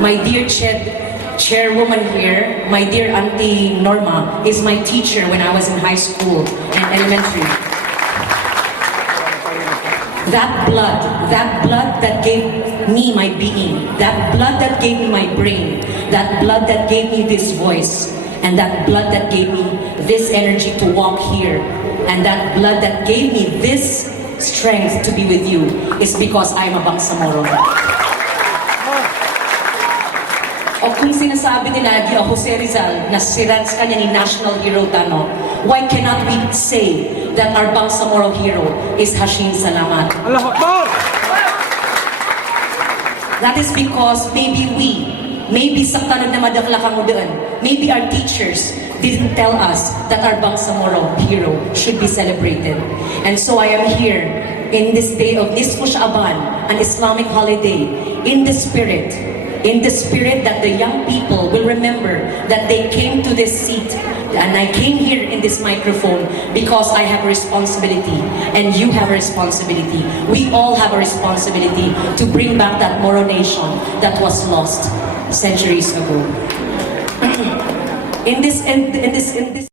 My dear chairwoman here, my dear Auntie Norma, is my teacher when I was in high school and elementary. That blood that gave me my being, that blood that gave me my brain, that blood that gave me this voice, and that blood that gave me this energy to walk here, and that blood that gave me this strength to be with you is because I'm a Bangsamoro. O kung sinasabi nila di Jose Rizal na sirat sa kanya ni National Hero Tano, why cannot we say that our Bangsamoro hero is Hashim Salamat? Allah Akbar! That is because maybe saktan na madaklakang mo doon, maybe our teachers didn't tell us that our Bangsamoro hero should be celebrated. And so I am here in this day of Nisfu Sha'ban, an Islamic holiday, in the spirit that the young people will remember that they came to this seat, and I came here in this microphone because I have a responsibility, and you have a responsibility. We all have a responsibility to bring back that Moro nation that was lost centuries ago. In this